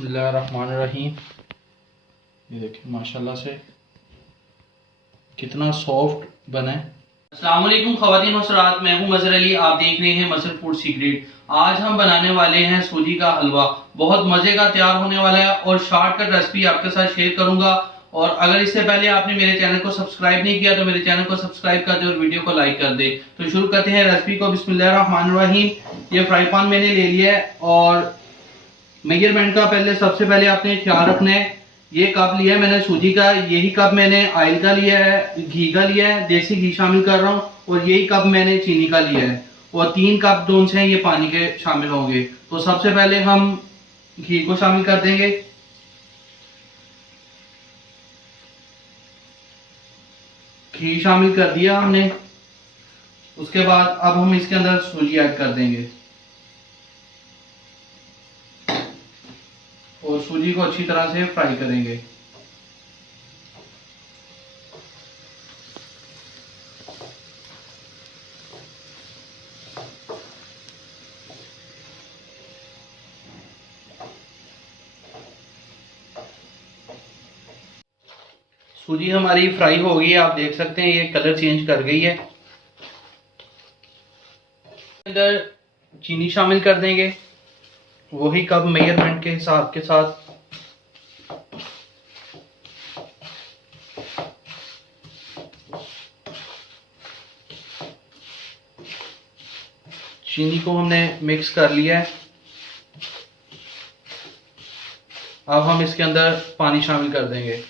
बिस्मिल्लाहिर्रहमानिर्रहीम। ये देखिए माशाल्लाह से कितना सॉफ्ट बना है। अस्सलाम वालेकुम ख़वातीन और हज़रात, मैं हूं मज़हर अली। आप देख रहे हैं मज़हर फूड सीक्रेट। आज हम बनाने वाले हैं सूजी का हलवा। बहुत मज़े का तैयार होने वाला है और शॉर्टकट रेसिपी आपके साथ शेयर करूंगा। और अगर इससे पहले आपने मेरे चैनल को सब्सक्राइब नहीं किया तो मेरे चैनल को सब्सक्राइब कर दे और वीडियो को लाइक कर दे। तो शुरू करते हैं रेसिपी को। बिस्मिल्लाहिर्रहमानिर्रहीम। ये फ्राई पैन मैंने ले लिया है और मेजरमेंट का सबसे पहले आपने ख्याल रखना है। ये कप लिया है मैंने सूजी का, यही कप मैंने ऑयल का लिया है, घी का लिया है, देसी घी शामिल कर रहा हूँ, और यही कप मैंने चीनी का लिया है, और 3 कप दूध से ये पानी के शामिल होंगे। तो सबसे पहले हम घी को शामिल कर देंगे। घी शामिल कर दिया हमने। उसके बाद अब हम इसके अंदर सूजी ऐड कर देंगे और सूजी को अच्छी तरह से फ्राई करेंगे। सूजी हमारी फ्राई हो गई है, आप देख सकते हैं ये कलर चेंज कर गई है। अंदर चीनी शामिल कर देंगे, वही कप मेजरमेंट के हिसाब के साथ। चीनी को हमने मिक्स कर लिया है। अब हम इसके अंदर पानी शामिल कर देंगे।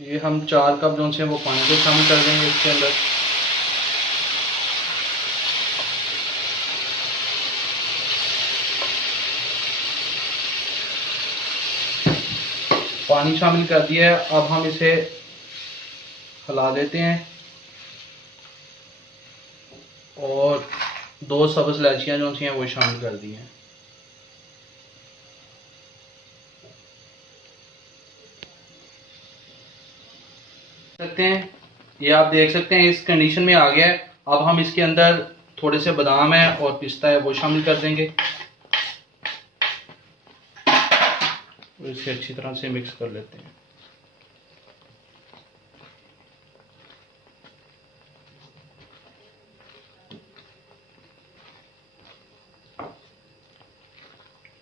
ये हम 4 कप जो से वो पानी को शामिल कर देंगे इसके अंदर। पानी शामिल कर दिया है। अब हम इसे हिला देते हैं और 2 सब्ज़ इलायचियाँ जो सी हैं वो शामिल कर दी हैं। सकते हैं ये आप देख सकते हैं इस कंडीशन में आ गया है। अब हम इसके अंदर थोड़े से बादाम है और पिस्ता है वो शामिल कर देंगे और इसे अच्छी तरह से मिक्स कर लेते हैं।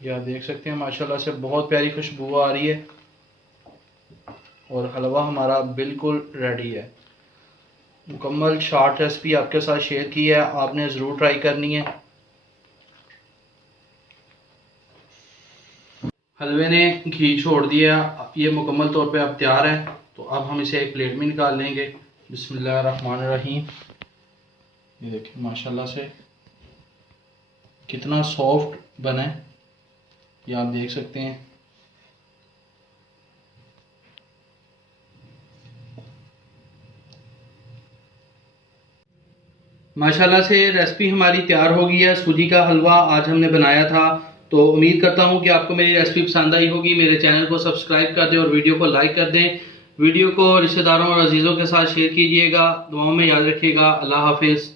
ये आप देख सकते हैं माशाल्लाह से बहुत प्यारी खुशबू आ रही है और हलवा हमारा बिल्कुल रेडी है। मुकम्मल शॉर्ट रेसिपी आपके साथ शेयर की है, आपने ज़रूर ट्राई करनी है। हलवे ने घी छोड़ दिया, ये मुकम्मल तौर पे अब तैयार है। तो अब हम इसे एक प्लेट में निकाल लेंगे। बिस्मिल्लाहिर्रहमानिर्रहीम। ये देखिए माशाल्लाह से कितना सॉफ्ट बना है, ये आप देख सकते हैं। माशाल्लाह से रेसिपी हमारी तैयार हो गई है। सूजी का हलवा आज हमने बनाया था। तो उम्मीद करता हूँ कि आपको मेरी रेसिपी पसंद आई होगी। मेरे चैनल को सब्सक्राइब कर दें और वीडियो को लाइक कर दें। वीडियो को रिश्तेदारों और अजीज़ों के साथ शेयर कीजिएगा। दुआओं में याद रखिएगा। अल्लाह हाफिज़।